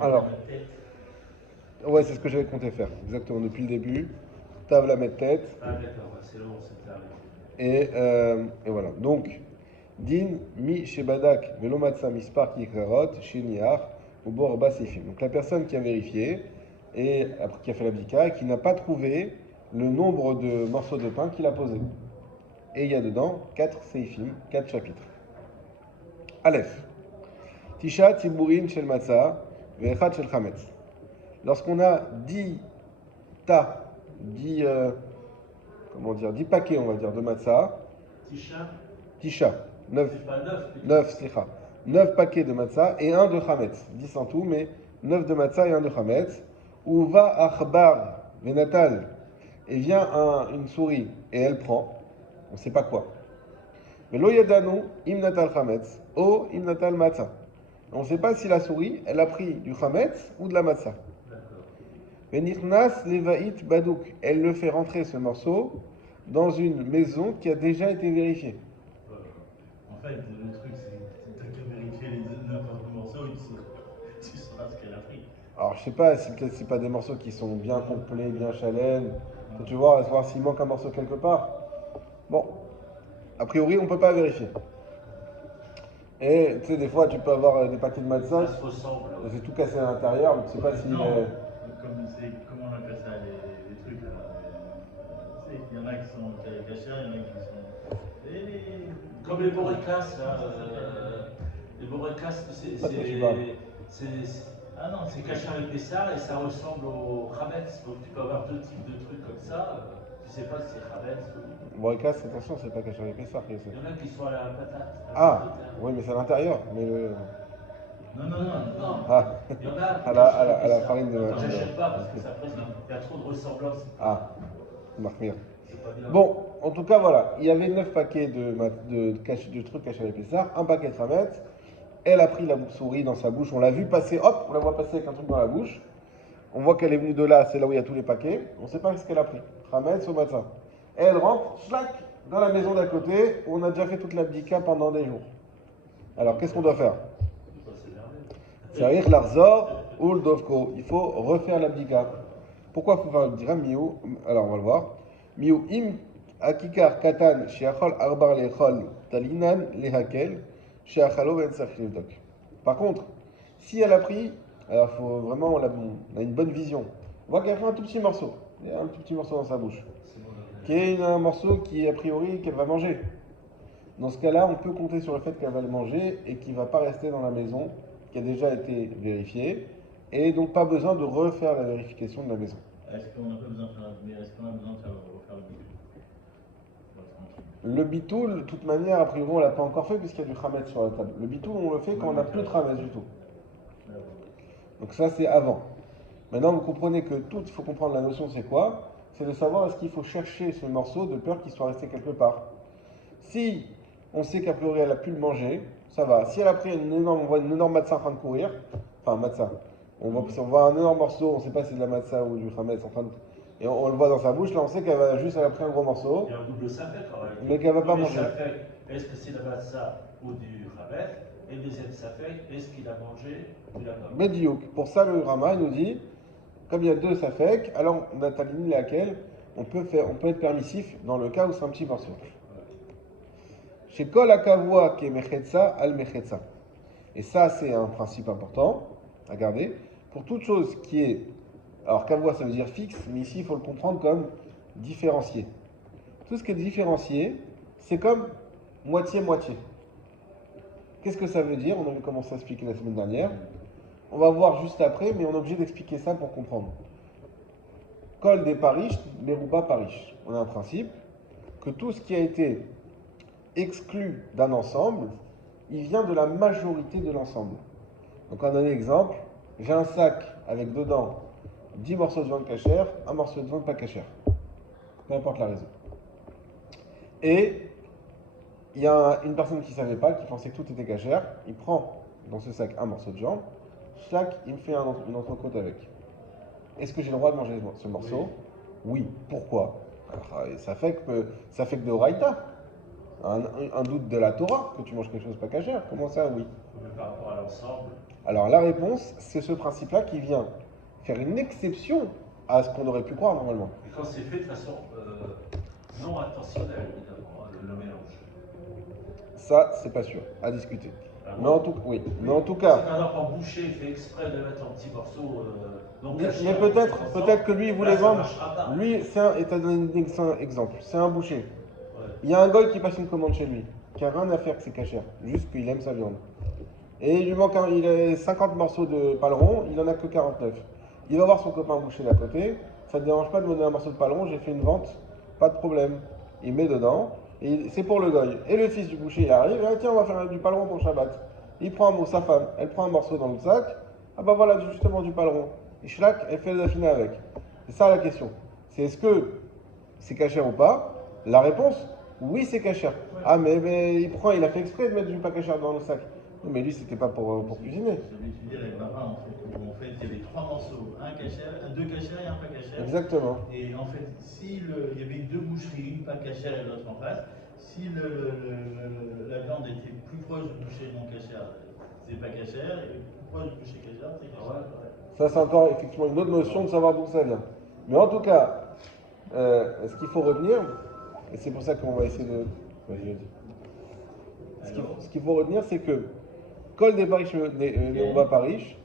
Alors, ouais, c'est ce que j'avais compté faire, exactement, depuis le début. Tav la tête. Ah d'accord, ouais, c'est long, c'était arrêté. Et voilà. Donc, din mi shebadak velo matza mispar ki ikrarot sheniach ou bor basifim. Donc la personne qui a vérifié et après qui a fait l'abdika et qui n'a pas trouvé le nombre de morceaux de pain qu'il a posé. Et il y a dedans 4 seifim, 4 chapitres. Aleph. Tisha tziburin shel matzah ve'echad shel chametz. Lorsqu'on a 10 tas, 10, comment dire, 10 paquets, on va dire, de matzah, Tisha, tisha, 9, c'est pas neuf plutôt. 9, slicha, 9 paquets de matzah et un de chametz, 10 en tout, mais 9 de matzah et un de chametz. Ou va achbar venatal, et vient une souris et elle prend, on ne sait pas quoi. Mais lo yadanu im natal chametz, o im natal matzah. On ne sait pas si la souris, elle a pris du chametz ou de la matzah. D'accord. Venichnas levaït badouk, elle le fait rentrer ce morceau dans une maison qui a déjà été vérifiée. En fait, le truc, c'est t'as qu'à vérifier n'importe quel morceau et tu sauras ce qu'elle a pris. Alors je sais pas si peut-être c'est pas des morceaux qui sont bien complets, bien chalènes. Faut tu vois, voir s'il manque un morceau quelque part. Bon, a priori on peut pas vérifier. Et tu sais, des fois tu peux avoir des paquets de Ça matzah, se ressemble. c'est tout cassé à l'intérieur, mais tu sais pas si. Non, comment on appelle ça, les trucs là. Tu sais, il y en a qui sont cachés, il y en a qui sont. Comme les borécasses, là. Les borécasses, Pas de quoi tu parles. ah non, c'est caché avec des sards et ça ressemble au Hametz. Donc tu peux avoir deux types de trucs comme ça. Tu sais pas si c'est Hametz ou. Bon, les casses, attention, c'est pas caché avec les sards. Il y en a qui sont à la patate. À la Ah, pomme de terre. oui, mais c'est à l'intérieur. Mais Non, non, non, non. Ah, Il y en a à qui la, cachent à la, avec à des la sards. farine de. Attends, j'achète pas parce que ça presque. Il y a trop de ressemblances. Ah, marque bien. C'est pas bien. Bon, en tout cas, voilà. Il y avait 9 paquets de trucs cachés avec les sards, un paquet de chametz. Elle a pris la souris dans sa bouche. On l'a vu passer, hop, on la voit passer avec un truc dans la bouche. On voit qu'elle est venue de là, c'est là où il y a tous les paquets. On ne sait pas ce qu'elle a pris. Chametz au matin. Et elle rentre, schlac, dans la maison d'à côté, où on a déjà fait toute l'abdika pendant des jours. Alors, qu'est-ce qu'on doit faire? Il faut s'énerver. C'est-à-dire l'arzor ou le dovko. Il faut refaire l'abdika. Pourquoi il faut faire l'abdika? Miou, alors on va le voir. Miou im akikar katan shiachol arbar lechol talinan lehakel shiachalo ben sachilvdok. Par contre, si elle a pris, alors faut vraiment, on a une bonne vision. On voit qu'elle a fait un tout petit morceau. Il y a un tout petit morceau dans sa bouche. C'est bon, Qui est un morceau qui, a priori, qu'elle va manger. Dans ce cas-là, on peut compter sur le fait qu'elle va le manger et qu'il ne va pas rester dans la maison, qui a déjà été vérifiée, et donc pas besoin de refaire la vérification de la maison. Est-ce qu'on n'a pas besoin de faire, est-ce qu'on a besoin de refaire le bitou? Le bitoul, de toute manière, a priori, on ne l'a pas encore fait puisqu'il y a du khamet sur la table. Le bitoul, on le fait quand on n'a plus de khamet du tout. Donc ça, c'est avant. Maintenant, vous comprenez que tout, il faut comprendre la notion, c'est quoi? C'est de savoir est-ce qu'il faut chercher ce morceau de peur qu'il soit resté quelque part. Si on sait qu'a priori elle a pu le manger, ça va. Si elle a pris on voit une énorme matzah en train de courir, enfin matzah, on voit un énorme morceau, on ne sait pas si c'est de la matzah ou du chametz en train de, et on le voit dans sa bouche, là on sait elle a pris un gros morceau, Il y a un double safek en réalité. mais qu'elle va pas Premier manger. safek, est-ce que c'est la matzah ou du Hametz? Et le deuxième safek, est-ce qu'il a mangé ou il a pas mangé? Mediouk. Pour ça, le Rama il nous dit, comme il y a deux safek, alors on a talini laquelle on peut être permissif dans le cas où c'est un petit morceau. Chez Kol Akavua qui est Mechetza al Mechetza. Et ça, c'est un principe important à garder. Pour toute chose qui est. Alors, Kavua, ça veut dire fixe, mais ici, il faut le comprendre comme différencié. Tout ce qui est différencié, c'est comme moitié-moitié. Qu'est-ce que ça veut dire? On avait commencé à expliquer la semaine dernière. On va voir juste après, mais on est obligé d'expliquer ça pour comprendre. Kol des parish, Meruba parish. On a un principe que tout ce qui a été exclu d'un ensemble, il vient de la majorité de l'ensemble. Donc on a un exemple, j'ai un sac avec dedans 10 morceaux de viande cachère, un morceau de viande pas cachère. Peu importe la raison. Et il y a une personne qui ne savait pas, qui pensait que tout était cachère, il prend dans ce sac un morceau de viande, chaque, il me fait une entrecôte avec. Est-ce que j'ai le droit de manger ce morceau? Oui. Pourquoi? Alors, ça fait que de Oraïta. Un doute de la Torah, que tu manges quelque chose pas cachère. Comment ça, oui? Mais par rapport à la ensemble. Alors la réponse, c'est ce principe-là qui vient faire une exception à ce qu'on aurait pu croire normalement. Et quand c'est fait de façon non intentionnelle, évidemment, hein, le mélange. Ça, c'est pas sûr, à discuter. Ah Mais bon en tout, oui. Mais en tout cas, Si un enfant bouché fait exprès de mettre en petits morceaux, non mais cachés, peut-être que lui, il voulait là, ça vendre. marchera pas. Lui, et t'as donné un exemple, c'est un boucher. Ouais. Il y a un goy qui passe une commande chez lui, qui a rien à faire que c'est cachère, juste qu'il aime sa viande. Et il lui manque il a 50 morceaux de paleron, il en a que 49. Il va voir son copain boucher d'à côté, ça ne dérange pas de me donner un morceau de paleron, j'ai fait une vente, pas de problème. Il met dedans, et c'est pour le goy. Et le fils du boucher il arrive, et tiens, on va faire du paleron pour Shabbat. Il prend un mot, sa femme, elle prend un morceau dans le sac, ah bah voilà justement du paleron. Et schlac, elle fait les affinés avec. C'est ça la question. C'est est-ce que c'est cachère ou pas? La réponse, oui c'est cachère. Ah mais il a fait exprès de mettre du pas cachère dans le sac. Non, mais lui c'était pas pour cuisiner. Celui que tu dis avec Baba, en fait, où en fait il y avait 3 morceaux, deux cachères et un pas cachère. Exactement. Et en fait, si il y avait 2 boucheries, une pas cachère et l'autre en face, si la viande était plus proche du boucher non cachère, c'est pas cachère, et plus proche du boucher cachère, c'est cachère. Ça c'est encore effectivement une autre notion de savoir d'où ça vient. Mais en tout cas, ce qu'il faut retenir, et c'est pour ça qu'on va essayer de... Ce qu'il faut retenir, c'est que Kol des Parish, des Rouba Parish,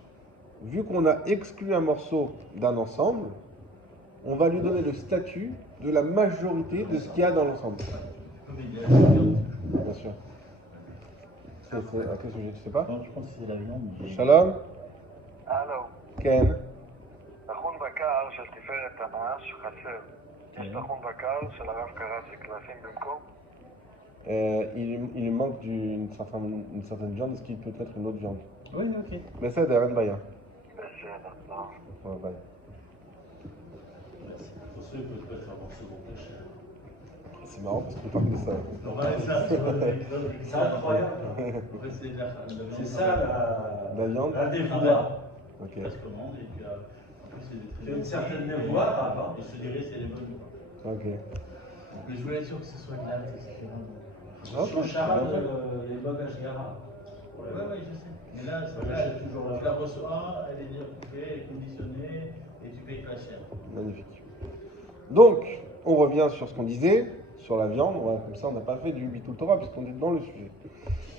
vu qu'on a exclu un morceau d'un ensemble, on va lui donner le statut de la majorité de ce qu'il y a dans l'ensemble. Bien sûr. C'est à quel sujet, tu sais pas? Je pense que c'est la viande. Shalom. הלו, Ken. תחום בקר של תפארת תנ"ש חסר. יש תחום בקר של הרב קרסיק לשים במקום? Il lui manque une certaine viande, est-ce qu'il peut être une autre viande? Oui, ok. Mais ça, c'est rien de baïa. בסדר, לא. Ouais, bye. Pour ceux qui peuvent être un morceau non caché. C'est marrant parce qu'on parle de ça. C'est incroyable. C'est ça La viande? la dévoie. Ok. Ça se commande et puis en plus c'est des très C'est une bonnes certaine prix. dévoie, hein. Et je te dirais c'est les bonnes. Ok. Mais je voulais être sûr que ce soit glace, etc. Sur Charade, les bagages Gara. Ouais, je sais. Mais là, J'achète toujours tu la reçois, elle est déjà coupée, elle est conditionnée et tu payes pas cher. Magnifique. Donc, on revient sur ce qu'on disait, sur la viande. Ouais, comme ça, on n'a pas fait du Bitul Torah puisqu'on est dans le sujet.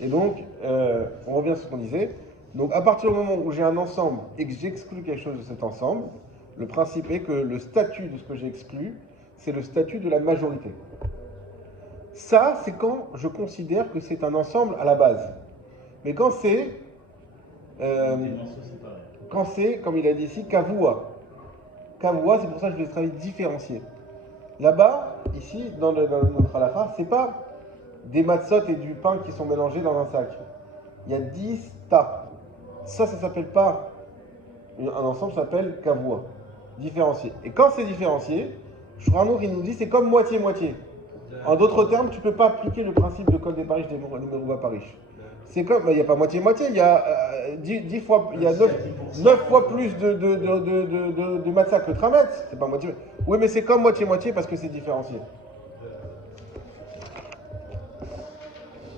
Et donc, on revient sur ce qu'on disait. Donc, à partir du moment où j'ai un ensemble et que j'exclus quelque chose de cet ensemble, le principe est que le statut de ce que j'ai exclu, c'est le statut de la majorité. Ça, c'est quand je considère que c'est un ensemble à la base. Mais quand c'est, Des morceaux séparés. quand c'est, comme il a dit ici, kavua. Kavua, c'est pour ça que je vais travailler différencié. Là-bas, ici, dans notre halakha, c'est pas des matzot et du pain qui sont mélangés dans un sac. Il y a 10 tas. Ça s'appelle pas un ensemble, ça s'appelle kavua. Différencié. Et quand c'est différencié, Shuranour, il nous dit c'est comme moitié-moitié. En d'autres termes, tu ne peux pas appliquer le principe de Kol des Parish des Merouba Parish. C'est comme, il n'y a pas moitié-moitié, il y a 10 fois, il y a 9 fois plus de matzah que tramet. C'est pas moitié. Oui, mais c'est comme moitié-moitié parce que c'est différencié.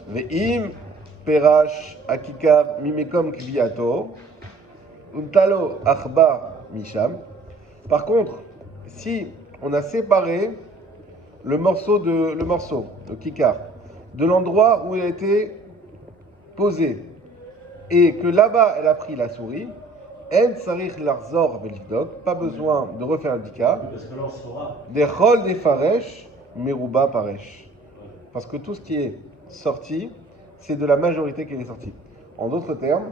Ve'im perash akikav mimekom kviato untalo achba misham. Par contre, si on a séparé le morceau, le kikar, de l'endroit où il a été posé, et que là-bas elle a pris la souris, en sarich larzor velivdok, pas besoin de refaire le dika, Parce que là, on saura. des chol des faresh, meruba paresh. Parce que tout ce qui est sorti, c'est de la majorité qui est sorti. En d'autres termes,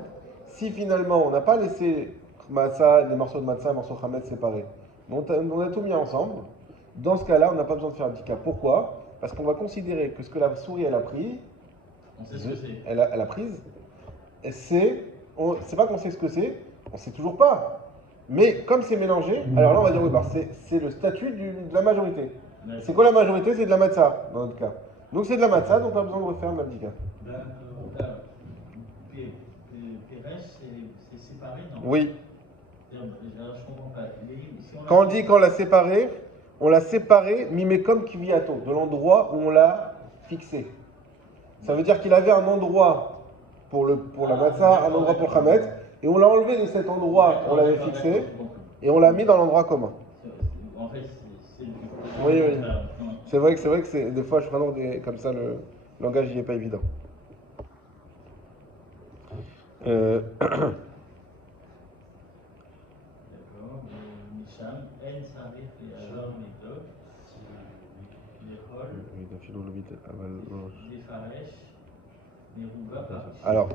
si finalement on n'a pas laissé matzah, les morceaux de matzah, morceaux de chametz séparés, on a tout mis ensemble, dans ce cas-là, on n'a pas besoin de faire un dika. Pourquoi? Parce qu'on va considérer que ce que la souris elle a pris, On sait ce que c'est. elle a prise, et c'est pas qu'on sait ce que c'est, on sait toujours pas. Mais comme c'est mélangé, alors là on va dire oui, bah, c'est le statut de la majorité. C'est quoi la majorité? C'est de la matzah, dans notre cas. Donc c'est de la matzah, donc pas besoin de refaire le dika. Pérez, c'est séparé, non? Oui. Alors, je comprends pas. Si Quand on dit qu'on l'a séparé, mimekom kiviato, de l'endroit où on l'a fixé. Ça veut dire qu'il avait un endroit pour la matzah, un endroit pour le chametz, et on l'a enlevé de cet endroit, on l'avait fixé, et on l'a mis dans l'endroit commun. En fait, c'est Oui, oui. C'est vrai que c'est, des fois, je suis vraiment comme ça, le langage n'y est pas évident. D'accord. Misham, En Sarif et Azor Mitok, Lechol, Defaresh, Meruba, Paresh. Alors,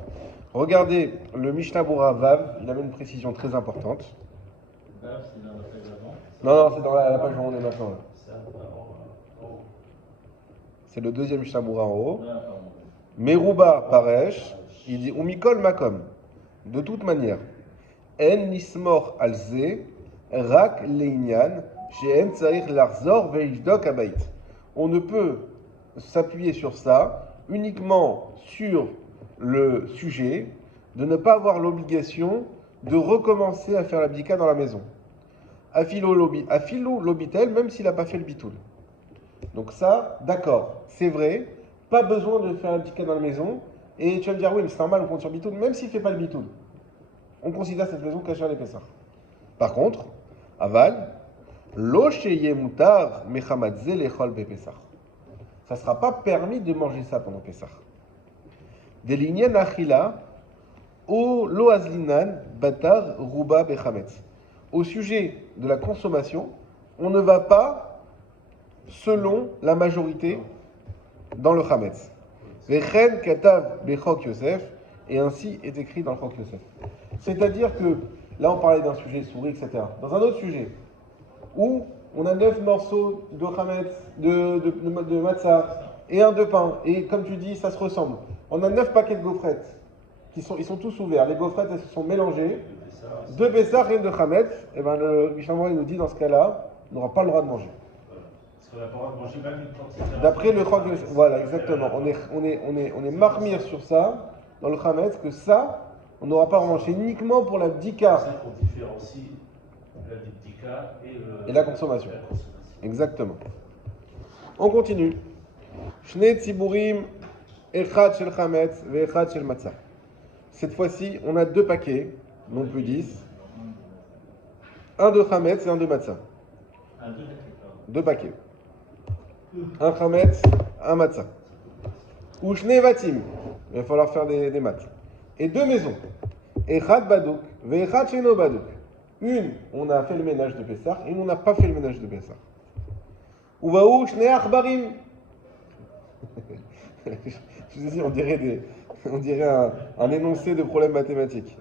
regardez, le Mishnah Bura Vav, il avait une précision très importante. Vav, c'est dans la page avant. Non, c'est dans la page où on est maintenant. Là. C'est le deuxième Mishnah Bura en haut. Ah, pardon. Meruba Paresh, il dit Umikol Makom. De toute manière, En Nismor Alze, Rak Leinyan, She'en Tsarir Larzor Veishdok Abait. On ne peut s'appuyer sur ça uniquement sur le sujet de ne pas avoir l'obligation de recommencer à faire l'abdika dans la maison. Afilou lobitel, même s'il n'a pas fait le bitoul. Donc ça, d'accord, c'est vrai, pas besoin de faire l'abdika dans la maison. Et tu vas me dire, oui, mais c'est normal, on compte sur bitoul, même s'il ne fait pas le bitoul. On considère cette maison cachée à l'épaisseur. Par contre, aval, lo sheye mutar mechamadze lechol bepesach. Ça ne sera pas permis de manger ça pendant Pessah. Des lignes achila ou lo azlinan batar ruba bechametz. Au sujet de la consommation, on ne va pas selon la majorité dans le chametz. Vechen katav bechok Yosef, et ainsi est écrit dans le Chok Yosef. C'est-à-dire que là on parlait d'un sujet souris, etc. Dans un autre sujet où on a 9 morceaux de chametz, de matzah et un de pain. Et comme tu dis, ça se ressemble. On a 9 paquets de gaufrettes. Ils sont tous ouverts. Les gaufrettes, elles se sont mélangées. 2 Pessah et 1 de chametz. Et bien le Mishnah il nous dit dans ce cas-là, on n'aura pas le droit de manger. Parce qu'on n'a pas le droit de manger même une quantité. D'après le Chok Yosef, voilà, exactement. On est marmire sur ça, dans le chametz, que ça, on n'aura pas à manger uniquement pour la C'est dika. ça qu'on différencie la diptyka Et la consommation. Exactement. On continue. Shnei tziburim, echad shel chametz, ve'echad shel matzah. Cette fois-ci, on a 2 paquets, non plus 10. Un de chametz et un de matzah. Ah, 2 paquets. Un chametz, un matzah. Ou shnei vatim. Il va falloir faire des maths. Et 2 maisons. Echad badouk, ve'echad sheno badouk. Une, on a fait le ménage de Pessah, et une, on n'a pas fait le ménage de Pessah. Uvaou shnei achbarim. Je vous ai dit, on dirait un énoncé de problème mathématique.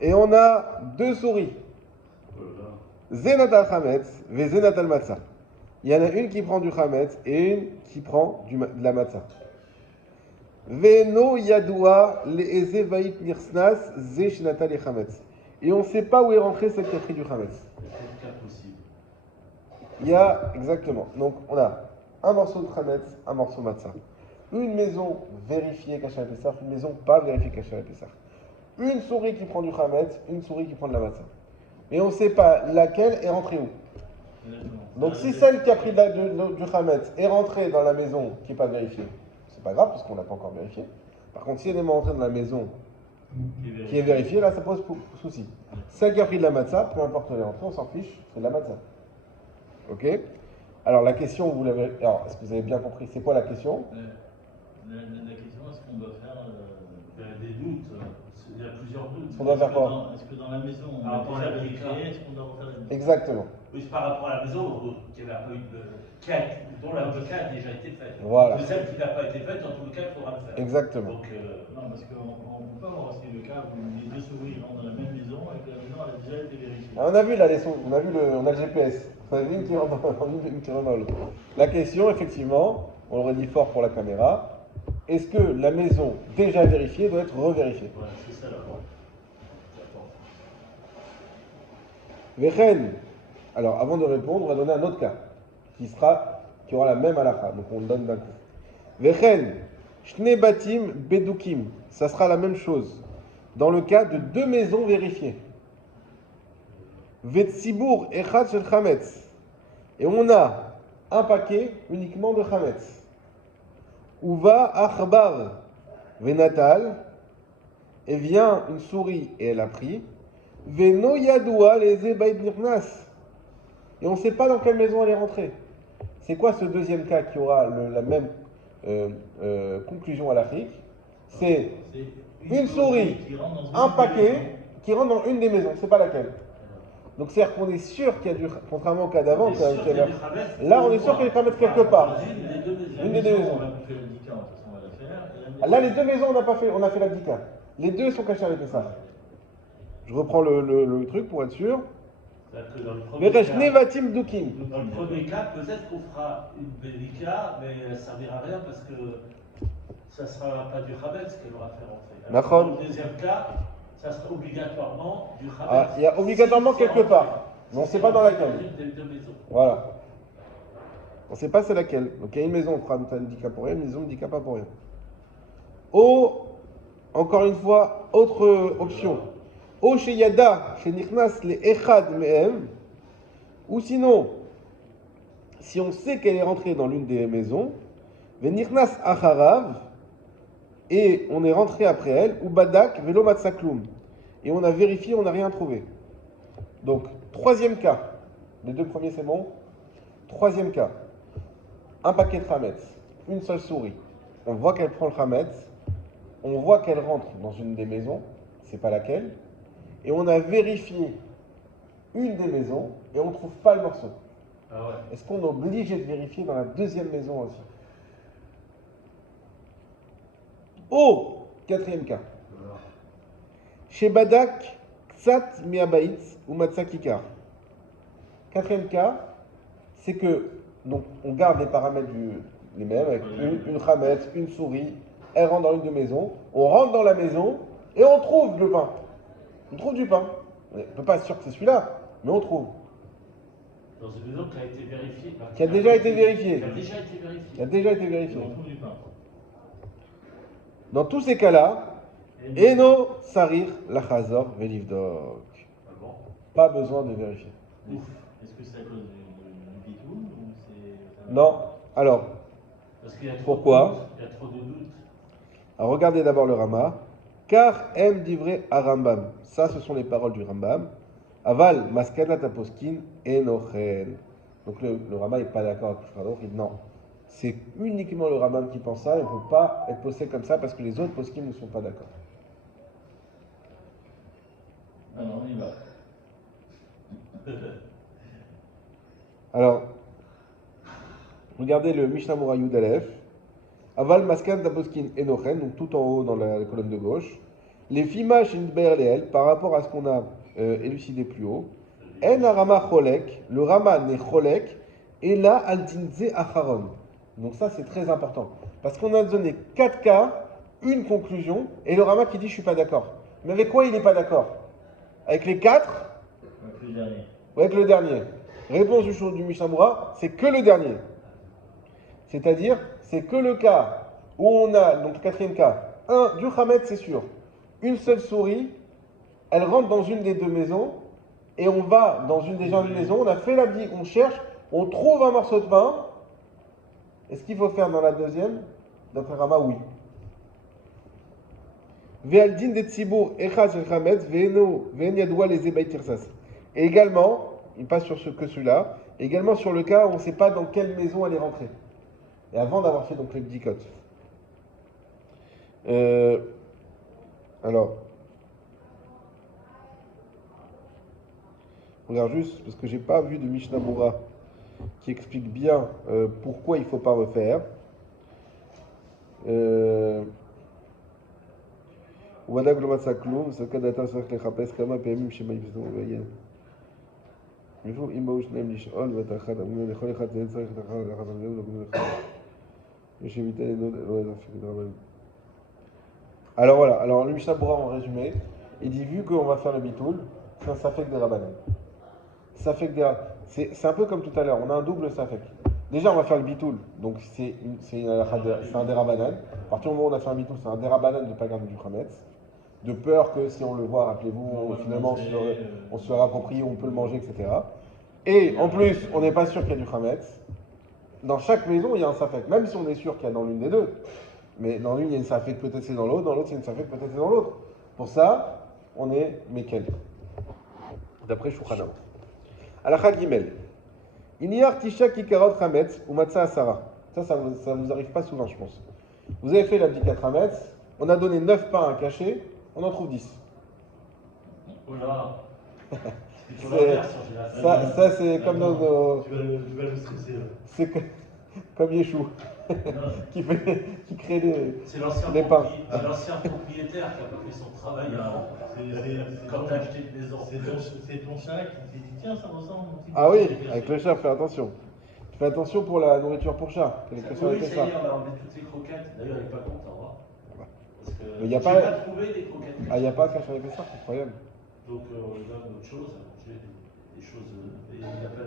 Et on a 2 souris. Zenat al chametz, ve zenat al matzah. Il y en a une qui prend du chametz et une qui prend de la matzah. Veno yadoua le'eze vait nirsnas ze shenata le chametz. Et on ne sait pas où est rentrée cette qui a pris du chametz. C'est le cas possible. Il y a, exactement. Donc, on a un morceau de chametz, un morceau de matzah. Une maison vérifiée cachée à Pessah, une maison pas vérifiée cachée à Pessah. Une souris qui prend du chametz, une souris qui prend de la matzah. Mais on ne sait pas laquelle est rentrée où. Donc, si celle qui a pris du chametz est rentrée dans la maison qui n'est pas vérifiée, c'est pas grave parce qu'on l'a pas encore vérifiée. Par contre, si elle est rentrée dans la maison qui est vérifiée, là, ça pose souci. Celle qui a pris de la matzah, peu importe où elle est rentrée, on s'en fiche, c'est de la matzah. Ok? Alors, la question, vous l'avez. Alors, est-ce que vous avez bien compris? C'est quoi la question? La question, est-ce qu'on doit faire. Il y a des doutes. Il y a plusieurs doutes. On doit faire quoi? Est-ce que dans la maison, on Par a rapport à déjà la vérifié? dika. Est-ce qu'on doit refaire une. Exactement. Oui, c'est par rapport à la maison qui avait un peu dont la dika a déjà été faite. Voilà. De celle qui n'a pas été faite, dans tout le cas, il faudra le faire. Exactement. Donc, Non, parce qu'on peut pas avoir aussi le cas où les 2 souris rentrent dans la même maison et que la maison elle a déjà été vérifiée. On a vu la leçon, on a le GPS. On a vu une qui rentre dans une qui rentre dans l'autre. La question, effectivement, on le redit fort pour la caméra, est-ce que la maison déjà vérifiée doit être revérifiée? Voilà, c'est ça la point. Vechen. Alors, avant de répondre, on va donner un autre cas qui aura la même halakha. Donc, on le donne d'un coup. Vechen. Shne batim bedukim. Ça sera la même chose dans le cas de 2 maisons vérifiées. Vetsibur echad shel chametz. Et on a un paquet uniquement de chametz. Uva achbar venatal et vient une souris et elle a pris. Veno yadoua les ebaïd nirnas. Et on ne sait pas dans quelle maison elle est rentrée. C'est quoi ce deuxième cas qui aura la même conclusion à l'Afrique? C'est une souris, un paquet qui rentre dans une des maisons, c'est pas laquelle. Donc c'est-à-dire qu'on est sûr qu'il y a du, contrairement au cas d'avant, là on est sûr qu'il y a du Khametz quelque part. Une des deux maisons. Là les deux maisons on n'a pas fait, on a fait l'abdika. Les deux sont cachés avec ça. Je reprends le truc pour être sûr. Dans le premier cas, peut-être qu'on fera une bédika, mais elle ne servira à rien parce que ça ne sera pas du Khametz qu'elle aura fait rentrer. Dans le deuxième cas, ça sera obligatoirement du Khametz. Ah, il y a obligatoirement quelque part, mais on ne sait pas dans laquelle. Voilà. On ne sait pas c'est laquelle. Donc il y a une maison, on fera une bédika pour rien, une maison, bédika pas pour rien. Encore une fois, autre option. O chez Yada, chez Nichnas, les Echad Mehem, ou sinon, si on sait qu'elle est rentrée dans l'une des maisons, Nichnas Acharav, et on est rentré après elle, ou Badak, Velo Matsakloum, et on a vérifié, on n'a rien trouvé. Donc, troisième cas, les deux premiers c'est bon. Troisième cas, un paquet de Khametz, une seule souris, on voit qu'elle prend le Khametz, on voit qu'elle rentre dans une des maisons, c'est pas laquelle, et on a vérifié une des maisons et on ne trouve pas le morceau. Ah ouais. Est-ce qu'on est obligé de vérifier dans la deuxième maison aussi? Quatrième cas. Chez Badak, Ksat Miabaït ou Matsakikar. Quatrième cas, c'est que donc, on garde les paramètres les mêmes, avec une Khametz, une souris, elle rentre dans une des maisons, on rentre dans la maison et on trouve le pain. On trouve du pain. On ne peut pas être sûr que c'est celui-là, mais on trouve. Dans une maison qui a été vérifiée. Qui a déjà été vérifiée. Qui a déjà été vérifiée. Qui a déjà été vérifiée. On trouve du pain. Dans tous ces cas-là, Eno Sarir Lachazor Velivdok. Ah bon? Pas besoin de vérifier. Est-ce que c'est à cause du bitoul ou c'est... Non. Alors, Parce qu'il y a trop pourquoi? Il y a trop de doutes. Alors, regardez d'abord le Rama. Car M divré à Rambam. Ça, ce sont les paroles du Rambam. Aval, Maskanat Aposkin, Enochen. Donc le Rama n'est pas d'accord avec Shrador. Il dit non. C'est uniquement le Rambam qui pense ça. Il ne peut pas être posé comme ça parce que les autres poskim ne sont pas d'accord. Ah non, on y va. Alors, regardez le Mishnah Mora Yud Aleph. Aval Maskan Taposkin Enochen, donc tout en haut dans la colonne de gauche. Les Fima Shinber Leel, par rapport à ce qu'on a élucidé plus haut. En Arama Cholek, le Rama n'est Cholek, et là Al Dinze Acharon. Donc ça c'est très important. Parce qu'on a donné 4 cas, une conclusion, et le Rama qui dit je suis pas d'accord. Mais avec quoi il n'est pas d'accord? Avec les 4 Avec le dernier. ou avec le dernier? Réponse du Mishnah Mora, c'est que le dernier. C'est-à-dire, c'est que le cas où on a, donc le quatrième cas, du Khametz, c'est sûr. Une seule souris, elle rentre dans une des deux maisons, et on va dans une des deux maisons, on a fait l'abdi, on cherche, on trouve un morceau de pain. Est-ce qu'il faut faire dans la deuxième? D'après Rama, oui. Ve'aldin de Tzibour, Echad shel Khametz, ve'en yadoua les ebaï tirsas. Et également, il passe sur celui-là, également sur le cas où on ne sait pas dans quelle maison elle est rentrée. Et avant d'avoir fait donc les bdikot. Alors, regarde juste, parce que j'ai pas vu de Mishnah Mora qui explique bien pourquoi il ne faut pas refaire. וודאג לא מצא כלום, סקד הייתה צריך לחפש כמה פעמים שמייפסו ובעיין. לפעמים אם באו שניים לשאול ואת האחד אמרו לכל אחד זה צריך את האחד ולאחד אמרו לגמרי אחד. ושמיתה לא ידפיק את רבנים. Alors voilà, alors le Mishnah Bora en résumé, il dit vu qu'on va faire le bitoul, c'est un safek des rabanan. Safek des c'est un peu comme tout à l'heure, on a un double safek. Déjà on va faire le bitoul, donc c'est un des rabanan. À partir du moment où on a fait un bitoul, c'est un des rabanan de ne pas garder du khametz. De peur que si on le voit, rappelez-vous, finalement on se le rapproprie, on peut le manger, etc. Et en plus, on n'est pas sûr qu'il y a du khametz. Dans chaque maison, il y a un safek, même si on est sûr qu'il y a dans l'une des deux. Mais dans l'une, il y a une safek, peut-être c'est dans l'autre c'est une safek, peut-être c'est dans l'autre. Pour ça, on est Mekel. D'après Shulchan Aruch. Halakha Gimel. Iniyar tisha kikarot chametz ou matzah asara. Ça vous arrive pas souvent, je pense. Vous avez fait l'abdikat chametz, on a donné 9 pains à cacher, on en trouve 10. Voilà. Ça, c'est comme dans nos. Tu vas le stresser là. C'est comme Yeshua, qui crée les pains. C'est l'ancien propriétaire qui a pas fait son travail avant. Quand tu as acheté une maison. C'est ton chat qui s'est dit tiens, ça ressemble un petit peu. Ah oui, avec le chat, fais attention. Fais attention pour la nourriture pour chat. Oui, ça y est, on a enlevé toutes les croquettes. D'ailleurs, il n'est pas content. Hein. Parce que mais il n'y a pas trouvé des croquettes. Ah, il n'y a pas à cacher avec ça, c'est incroyable. Donc, on lui donne autre chose, à manger des choses. Et il n'a pas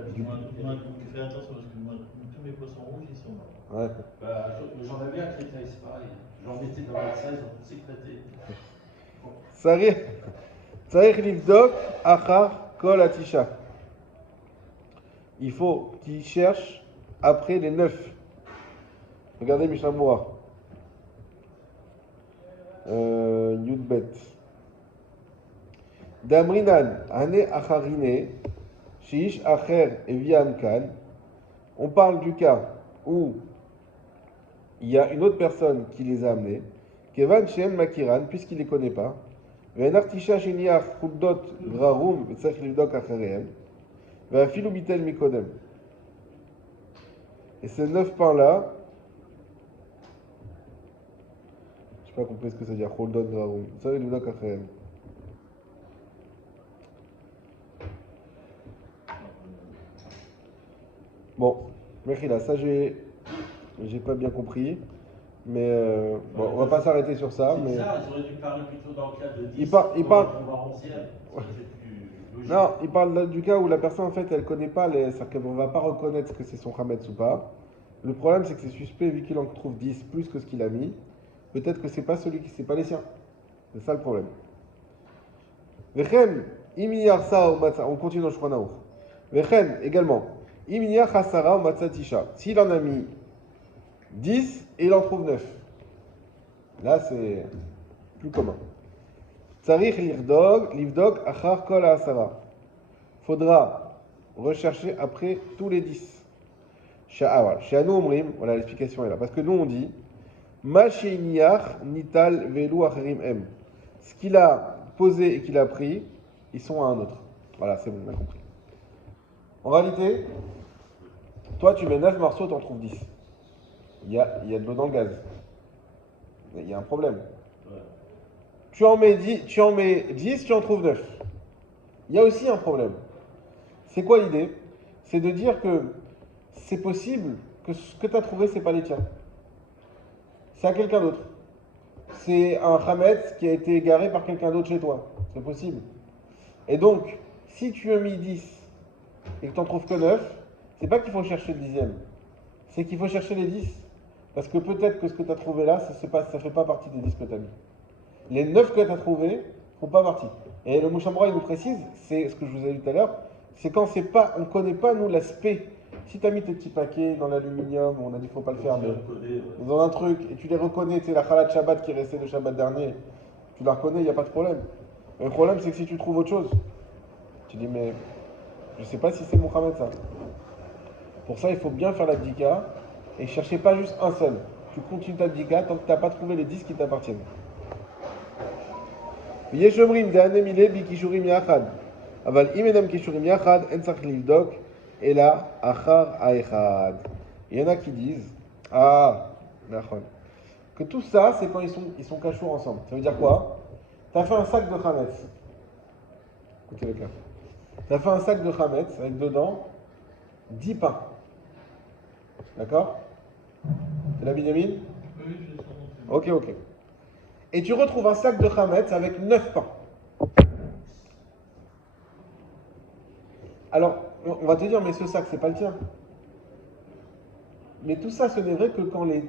Fais attention parce que moi, tous mes poissons rouges, ils sont morts. Ouais. Bah, j'en avais à Créteil, c'est pareil. J'en mettais dans le ça, ils ont tous éclaté. Tsarich livdok achar kol atisha. Il faut qu'il cherche après les 9. Regardez Mishnah Moura. Yudbet. Damrinan, ane acharine, shiish acher eviam kan. On parle du cas où il y a une autre personne qui les a amenés. Kevan shen makiran, puisqu'il ne les connaît pas. Ve'enar tisha sheniach chuldot grarum, ve'tzarich livdok acherehem. Ve'afilu bitel mikodem. Et ces 9 pains-là, je n'ai pas compris ce que ça veut dire. Choldot grarum. Ça veut dire acherehem. Bon, Mechila, ça j'ai pas bien compris, mais bon, on va pas s'arrêter sur ça. C'est mais ça, j'aurais dû parler plutôt dans le cas de 10. Il parle. Ouais. Non, il parle du cas où la personne en fait elle connaît pas c'est-à-dire qu'elle ne va pas reconnaître ce que c'est son Hametz ou pas. Le problème c'est que c'est suspect vu qu'il en trouve 10 plus que ce qu'il a mis. Peut-être que c'est pas les siens. C'est ça le problème. Vechem imiyar sa ou matzah. On continue dans le Shulchan Aruch. Vechem également. Imiyar hasara ou matzah tisha. S'il en a mis 10 et il en trouve 9. Là c'est plus commun. Tsarich livdog achar kol hasara. Faudra rechercher après tous les 10. Chez nous omrim, voilà l'explication est là. Parce que nous on dit ma sheiniach nital velu acherim em. Ce qu'il a posé et qu'il a pris, ils sont à un autre. Voilà, c'est bon, on a compris. En réalité, toi tu mets 9 morceaux, tu en trouves 10. Il y a de l'eau dans le gaz. Il y a un problème. Ouais. Tu en mets 10, tu en trouves 9. Il y a aussi un problème. C'est quoi l'idée? C'est de dire que c'est possible que ce que tu as trouvé, c'est pas les tiens. C'est à quelqu'un d'autre. C'est un Hametz qui a été égaré par quelqu'un d'autre chez toi. C'est possible. Et donc, si tu as mis 10 et que tu n'en trouves que 9, c'est pas qu'il faut chercher le 10e. C'est qu'il faut chercher les 10. Parce que peut-être que ce que tu as trouvé là, ça ne fait pas partie des 10 que tu as mis. Les 9 que tu as trouvés ne font pas partie. Et le Mouchambra, il nous précise, c'est ce que je vous ai dit tout à l'heure, c'est quand on ne connaît pas, nous, l'aspect. Si tu as mis tes petits paquets dans l'aluminium, on a dit qu'il ne faut pas le faire, mais dans un truc, et tu les reconnais, tu sais, la Khalat Shabbat qui est restée le Shabbat dernier, tu la reconnais, il n'y a pas de problème. Mais le problème, c'est que si tu trouves autre chose, tu dis, mais je ne sais pas si c'est Mohamed ça. Pour ça, il faut bien faire la bdika et chercher pas juste un seul. Tu continues ta bdika tant que tu n'as pas trouvé les 10 qui t'appartiennent. Yeshomrim de anemile bikishurim yachad. Aval imedam kishurim yachad en tzarich livdok ela achar aechad. Il y en a qui disent que tout ça, c'est quand ils sont cachours ensemble. Ça veut dire quoi? Tu as fait un sac de chametz. Écoutez le cas. Tu as fait un sac de chametz avec dedans 10 pains. D'accord? C'est la Binyamin? Oui, je sais. Ok. Et tu retrouves un sac de chametz avec 9 pains. Alors, on va te dire, mais ce sac, c'est pas le tien. Mais tout ça, ce n'est vrai que quand les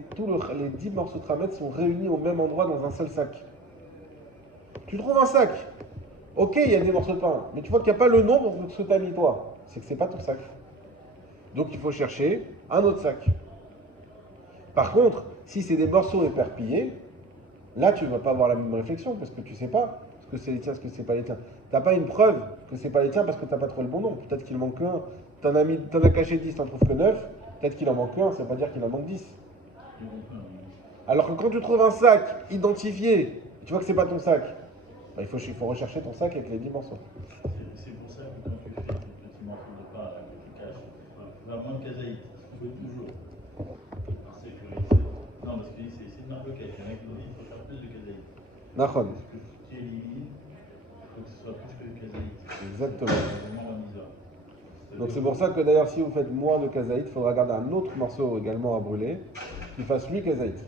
10 morceaux de chametz sont réunis au même endroit dans un seul sac. Tu trouves un sac. Ok, il y a des morceaux de pain, mais tu vois qu'il n'y a pas le nombre de ce que tu as mis toi. C'est que c'est pas ton sac. Donc il faut chercher un autre sac. Par contre, si c'est des morceaux éparpillés, là tu ne vas pas avoir la même réflexion parce que tu ne sais pas que c'est les tiens, est-ce que c'est pas les tiens. T'as pas une preuve que c'est pas les tiens parce que t'as pas trouvé le bon nom. Peut-être qu'il manque un. T'en as caché 10, t'en trouves que 9. Peut-être qu'il en manque un, ça veut pas dire qu'il en manque 10. Alors que quand tu trouves un sac identifié, tu vois que c'est pas ton sac, bah, il faut rechercher ton sac avec les 10 morceaux. C'est pour ça que quand tu fais tes petits morceaux de pain que tu caches, tu vas moins de kazaït. Il faut toujours. Par sécurité. Non, parce que c'est une marque locale. Il y en a qui nous disent qu'il faut faire plus de kazaït. Nahon. Parce que tu élimines, il faut que ce soit plus que le kazaït. Exactement. C'est vraiment la misère. Donc c'est pour ça que d'ailleurs si vous faites moins de kazaït, il faudra garder un autre morceau également à brûler qui fasse lui kazaït.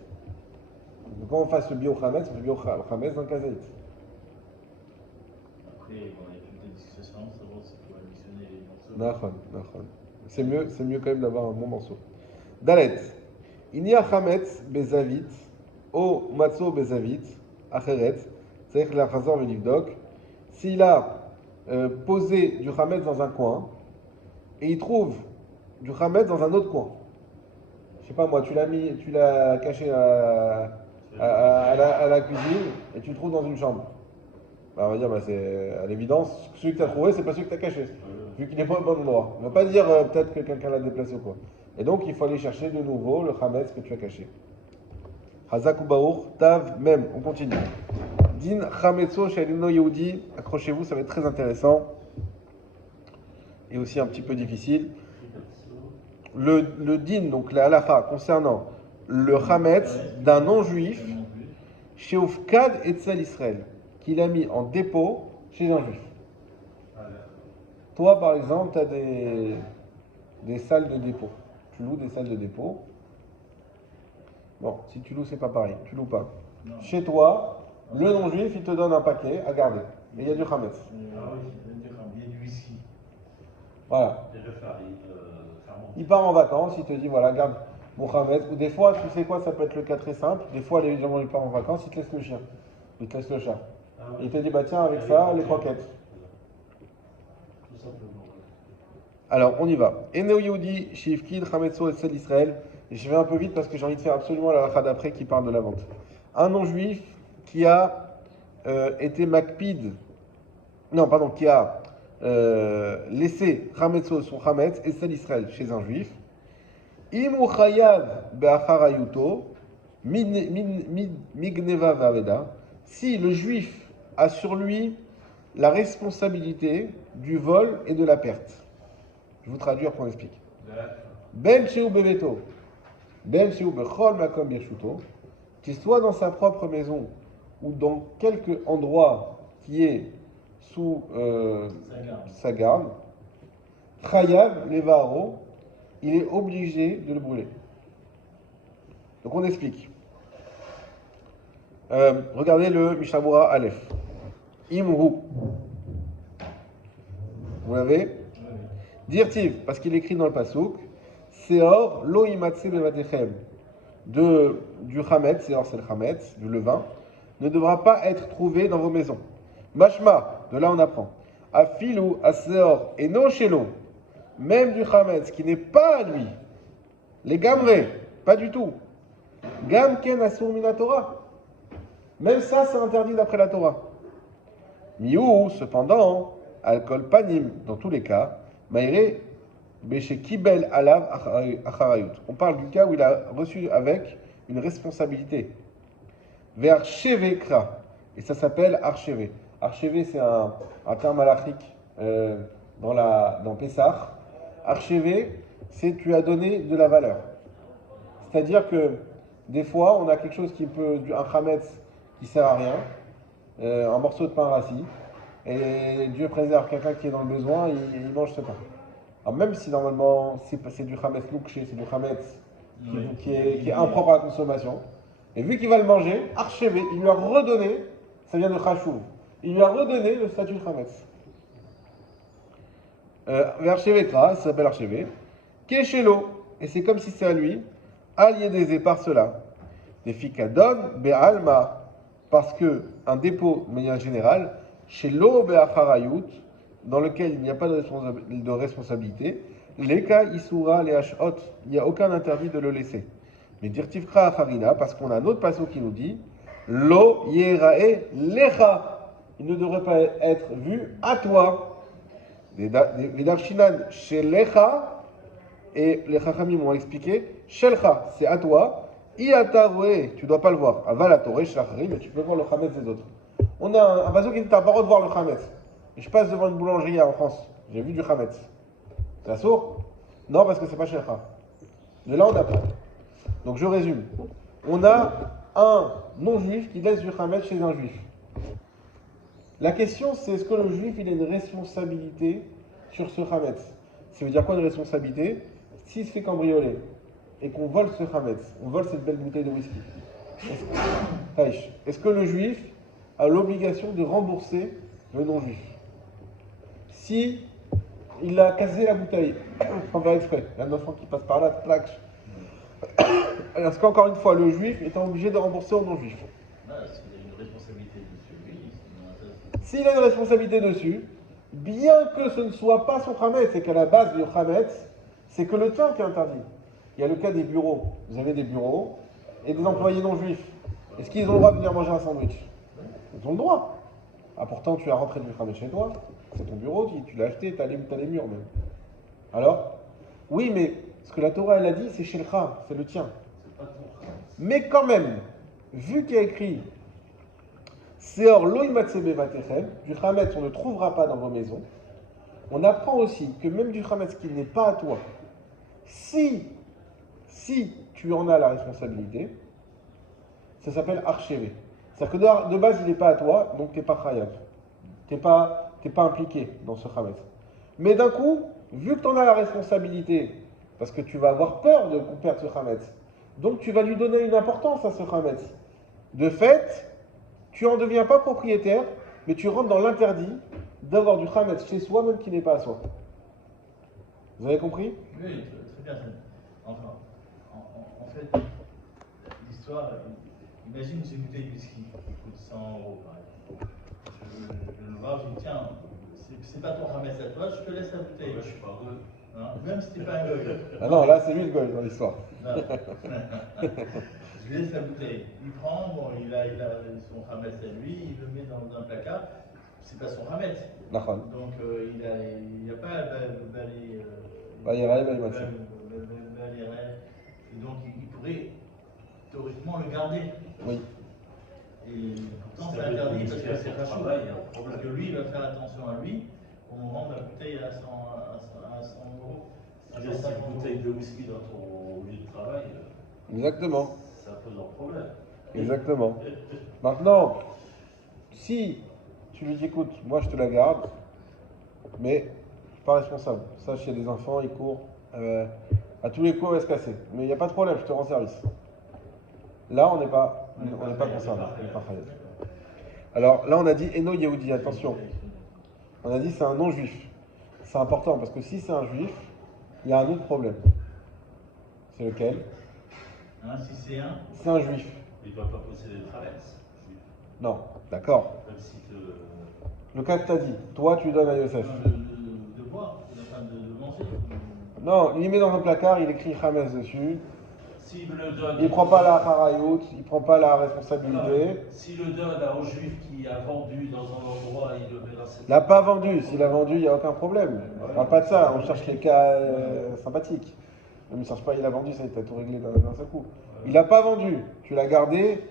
Donc quand on fasse le bio-khametz, on fait le bio-khametz dans le kazaït. Après, bon, il y a toutes les discussions, savoir si tu vas additionner les morceaux. Nahon. C'est mieux quand même d'avoir un bon morceau. Dalet. Inia khametz bezavit, o matzo bezavit, acheret, c'est-à-dire que la chazor venivdok, s'il a posé du khametz dans un coin, et il trouve du khametz dans un autre coin. Je sais pas moi, tu l'as caché à la cuisine et tu le trouves dans une chambre. Bah, on va dire, c'est à l'évidence, celui que tu as trouvé, c'est pas celui que tu as caché, vu qu'il n'est pas au bon endroit. On ne va pas dire peut-être que quelqu'un l'a déplacé ou quoi. Et donc il faut aller chercher de nouveau le khametz que tu as caché. Hazak ou Baour, Tav, même, on continue. Din Chametzo Shalino Yehudi, accrochez-vous, ça va être très intéressant. Et aussi un petit peu difficile. Le din, donc la halakha, concernant le chametz d'un non-juif, chez Ufkad Etzel Israël, qu'il a mis en dépôt chez un juif. Toi, par exemple, tu as des salles de dépôt. Tu loues des salles de dépôt. Bon, si tu loues, c'est pas pareil. Tu loues pas. Non. Chez toi, le non-juif, il te donne un paquet à garder. Et il y a du chametz. Ah oui, il y a du whisky. Voilà. Et de farine, il part en vacances, il te dit voilà, garde mon chametz. Ou des fois, tu sais quoi, ça peut être le cas très simple. Des fois, les gens ils partent en vacances, ils te laissent le chien. Ils te laissent le chat. Ah ouais. Et il te dit bah tiens, avec ça, les croquettes. Tout simplement. Alors, on y va. Eneo Yehudi, Shivkid, Chametzo, Etzel Israël. Et je vais un peu vite parce que j'ai envie de faire absolument la halakha d'après qui parle de la vente. Un non-juif qui a été makpid, qui a laissé Chametzo, son Chametz, Etzel Israël chez un juif. Imu chayav be'acharayuto, migneva vaveda. Si le juif a sur lui la responsabilité du vol et de la perte. Je vais vous traduire pour expliquer. Ben sheu beveto, ben sheu bechol makom birshuto, qu'il soit dans sa propre maison ou dans quelque endroit qui est sous sa garde, chayav levaro, il est obligé de le brûler. Donc on explique. Regardez le Mishabura Aleph. Imru. Vous l'avez? Dirtiv, parce qu'il écrit dans le Pasuk, Seor lo imatse bevatechem. Du chametz, Seor c'est le chametz, du levain, ne devra pas être trouvé dans vos maisons. Mashma, de là on apprend. Afilu aseor eno shelo. Même du chametz qui n'est pas à lui. Les gamrés, pas du tout. Gam ken asur mina Torah. Même ça, c'est interdit d'après la Torah. Miou, cependant, alcool panim, dans tous les cas, maïré, béché kibel alav acharayut. On parle du cas où il a reçu avec une responsabilité. Vers chevekra. Et ça s'appelle archevé. Archevé, c'est un terme halachique dans Pessah. Archevé, c'est tu as donné de la valeur. C'est-à-dire que des fois, on a quelque chose qui peut, un chametz qui sert à rien, un morceau de pain rassis, et Dieu préserve quelqu'un qui est dans le besoin, il mange ce pain. Alors même si normalement c'est du chametz loukché, c'est du chametz qui est impropre à la consommation, et vu qu'il va le manger, archevé, il lui a redonné, ça vient de chashouv, il lui a redonné le statut de chametz. Archevekra, ça s'appelle archevé, Kéchélo, et c'est comme si c'est à lui, aliédésé par cela, des fikadon be'alma, parce que un dépôt de manière générale, chez l'eau be'acharayut, dans lequel il n'y a pas de responsabilité, l'eka isura le hashot, il n'y a aucun interdit de le laisser. Mais dirtivkra acharina, parce qu'on a un autre passage qui nous dit, lo yerae lecha, il ne devrait pas être vu à toi. Vidarshinan shelecha, et les chachamim m'ont expliqué, shelcha, c'est à toi, iata roé, tu ne dois pas le voir. Aval toré shlachrim, mais tu peux voir le chametz des autres. On a un bateau qui dit t'as pas le droit de voir le chametz. Et je passe devant une boulangerie en France, j'ai vu du chametz. C'est sourd? Non, parce que c'est pas shelcha. Mais là, on n'a pas. Donc je résume. On a un non-juif qui laisse du chametz chez un juif. La question, c'est est-ce que le juif il a une responsabilité sur ce chametz? Ça veut dire quoi une responsabilité? S'il se fait cambrioler et qu'on vole ce chametz, on vole cette belle bouteille de whisky, est-ce que le juif a l'obligation de rembourser le non-juif? Si il a cassé la bouteille, sans faire exprès, il y a un enfant qui passe par là, clac. Est-ce qu'encore une fois, le juif est obligé de rembourser au non-juif? S'il a une responsabilité dessus, oui. S'il a une responsabilité dessus, bien que ce ne soit pas son chametz, c'est qu'à la base du chametz, c'est que le tien qui est interdit. Il y a le cas des bureaux. Vous avez des bureaux et des employés non-juifs. Est-ce qu'ils ont le droit de venir manger un sandwich? Ils ont le droit. Ah, pourtant, tu as rentré du chametz chez toi. C'est ton bureau, tu l'as acheté, tu as les murs même. Alors? Oui, mais ce que la Torah, elle a dit, c'est chez le cham, c'est le tien. Mais quand même, vu qu'il y a écrit Seor lo imatsebe batechem, du chametz on ne trouvera pas dans vos maisons, on apprend aussi que même du chametz qui n'est pas à toi, si tu en as la responsabilité, ça s'appelle archevé. C'est-à-dire que de base il n'est pas à toi, donc tu n'es pas chayav. Tu n'es pas impliqué dans ce chametz. Mais d'un coup, vu que tu en as la responsabilité, parce que tu vas avoir peur de perdre ce chametz, donc tu vas lui donner une importance à ce chametz. De fait, tu n'en deviens pas propriétaire, mais tu rentres dans l'interdit d'avoir du chametz chez soi, même qui n'est pas à soi. Vous avez compris? Oui, très bien. Enfin, en fait, l'histoire, imagine j'ai une bouteille de whisky qui coûte 100 euros par exemple. Je le vois, je dis tiens, c'est pas ton chametz à toi, je te laisse la bouteille. Je suis pas heureux. Hein, même si t'es pas un goy. Ah non, là c'est lui le goy dans l'histoire. Je lui laisse la bouteille. Il prend, bon, il a son chametz à lui, il le met dans un placard. C'est pas son chametz. Donc il n'y a pas balai. Et donc il pourrait théoriquement le garder. Oui. Et pourtant c'est interdit parce que c'est pas travail. Parce que lui il va faire attention à lui. On vend la bouteille à 100 euros. Si tu laisses une bouteille de whisky dans ton lieu de travail, exactement. Ça pose un problème. Exactement. Maintenant, si tu lui dis écoute, moi je te la garde, mais je suis pas responsable. Sache qu'il y a des enfants, ils courent, à tous les coups, elle va se casser. Mais il n'y a pas de problème, je te rends service. Là, on n'est pas concerné. Alors là, on a dit Eno Yehudi, attention. On a dit c'est un non-juif. C'est important parce que si c'est un juif, il y a un autre problème. C'est lequel? Si c'est un? C'est un juif. Il ne doit pas posséder de traverse. Non, d'accord. Même si le cas que tu as dit, toi tu donnes à Yosef. De boire, de manger. Non, il met dans un placard, il écrit Hametz dessus. S'il le donne, il ne prend pas la harayout, il ne prend pas la responsabilité. S'il le donne à un juif qui a vendu dans un endroit, il le met dans cette... Il n'a pas vendu. S'il a vendu, il n'y a aucun problème. On ne parle pas de ça, on cherche les cas sympathiques. Ne me cherche pas, il a vendu, ça il t'a tout réglé d'un seul coup. Il n'a pas vendu, tu l'as gardé,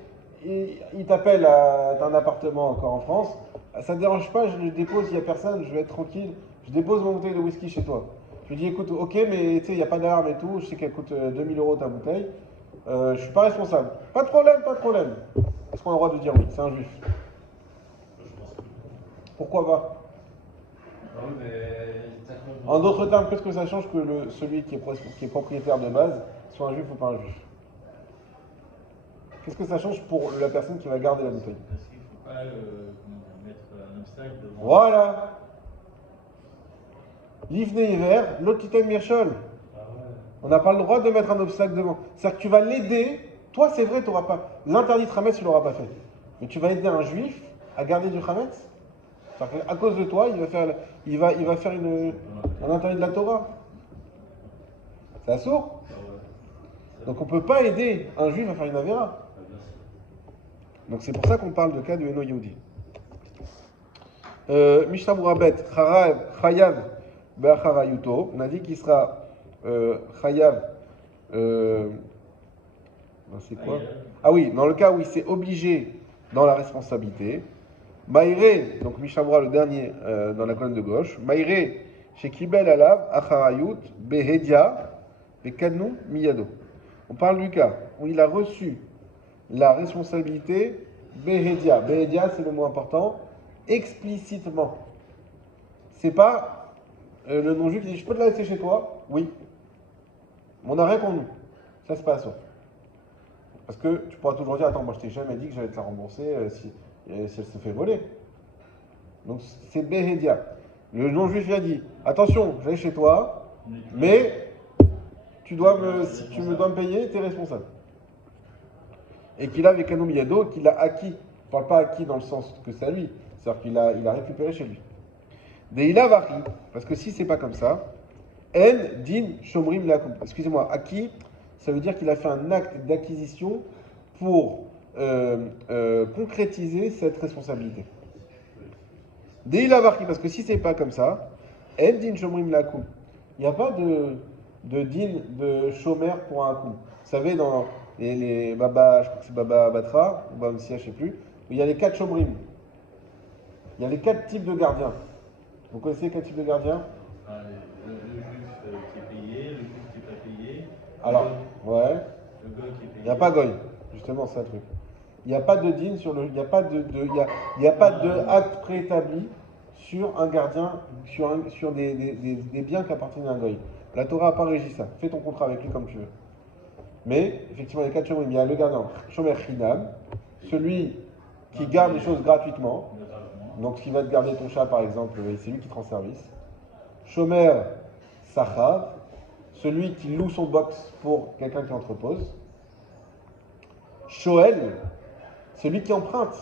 il t'appelle, tu as un appartement encore en France, ça ne te dérange pas, je le dépose, il n'y a personne, je vais être tranquille, je dépose mon bouteille de whisky chez toi. Je lui dis écoute, ok, mais tu sais, il n'y a pas d'alarme et tout, je sais qu'elle coûte 2000 € ta bouteille, je ne suis pas responsable. Pas de problème, pas de problème. Est-ce qu'on a le droit de dire oui? C'est un juif. Pourquoi pas? Oui, mais... En d'autres termes, qu'est-ce que ça change que celui qui est propriétaire de base soit un juif ou pas un juif? Qu'est-ce que ça change pour la personne qui va garder la bouteille? Parce qu'il ne faut pas mettre un obstacle devant. Voilà. L'Ivne hiver, l'autre titan Mirchol. On n'a pas le droit de mettre un obstacle devant. C'est-à-dire que tu vas l'aider. Toi, c'est vrai, tu n'auras pas. L'interdit de Hametz, tu ne l'auras pas fait. Mais tu vas aider un juif à garder du Hametz. C'est-à-dire qu'à cause de toi, il va faire un interdit de la Torah. C'est assourd. Donc on ne peut pas aider un juif à faire une avéra. Donc c'est pour ça qu'on parle de cas de Eno Yehudi. Mishnah Murabet, Chayav Be'acharayuto. On a dit qu'il sera Chayav. C'est quoi? Ah oui, dans le cas où il s'est obligé dans la responsabilité. Maïré, donc Mishnah Mura, le dernier dans la colonne de gauche. Maïré, chez Kibel Alav, Acharayut, Behedia, Bekadnu, Miyado. On parle du cas où il a reçu la responsabilité Behedia. Behedia, c'est le mot important, explicitement. C'est pas le non-juif qui dit je peux te la laisser chez toi? Oui. Mais on n'a rien contre nous. Ça, c'est pas ça. Parce que tu pourras toujours dire attends, moi je t'ai jamais dit que j'allais te la rembourser si elle se fait voler. Donc c'est Behedia. Le non-juif a dit attention, j'allais chez toi, mais si tu me dois me payer, tu es responsable. Et qu'il a avec un Yado, qu'il a acquis. On ne parle pas acquis dans le sens que c'est à lui, c'est-à-dire qu'il a récupéré chez lui. Deila Vari, parce que si c'est pas comme ça, En din shomrim lakum. Excusez-moi, acquis, ça veut dire qu'il a fait un acte d'acquisition pour concrétiser cette responsabilité. Deila Vari, parce que si c'est pas comme ça, En din shomrim lakum. Il n'y a pas de din de shomer pour un coup. Vous savez, dans les Baba, je crois que c'est Baba Batra, ou Baba Messia, je ne sais plus, où il y a les 4 shomrim. Il y a les 4 types de gardiens. Vous connaissez les 4 types de gardiens? Le juif qui est payé, le juif qui n'est pas payé. Alors, ouais. Le goy qui est payé. Il n'y a pas goy, justement, c'est un truc. Il n'y a pas de din sur le. Il n'y a pas de acte préétabli sur un gardien, sur des biens qui appartiennent à un goy. La Torah n'a pas régi ça. Fais ton contrat avec lui comme tu veux. Mais, effectivement, il y a 4 shomrim. Il y a le gardien, shomer chinam, celui qui garde les choses gratuitement. Donc, s'il va te garder ton chat, par exemple, c'est lui qui te rend service. Shomer Sachav, celui qui loue son box pour quelqu'un qui entrepose. Shoel, celui qui emprunte.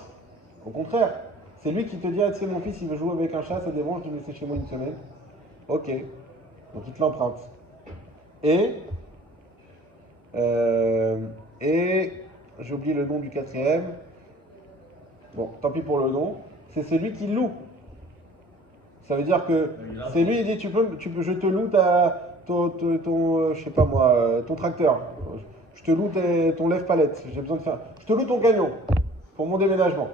Au contraire, c'est lui qui te dit ah, tu sais, mon fils, il veut jouer avec un chat, ça dérange de me laisser chez moi une semaine. Ok, donc il te l'emprunte. Et j'ai oublié le nom du 4e. Bon, tant pis pour le nom. C'est celui qui loue. Ça veut dire que c'est lui, il dit je te loue je sais pas moi, ton tracteur. Je te loue ton lève-palette. J'ai besoin de faire. Je te loue ton camion pour mon déménagement.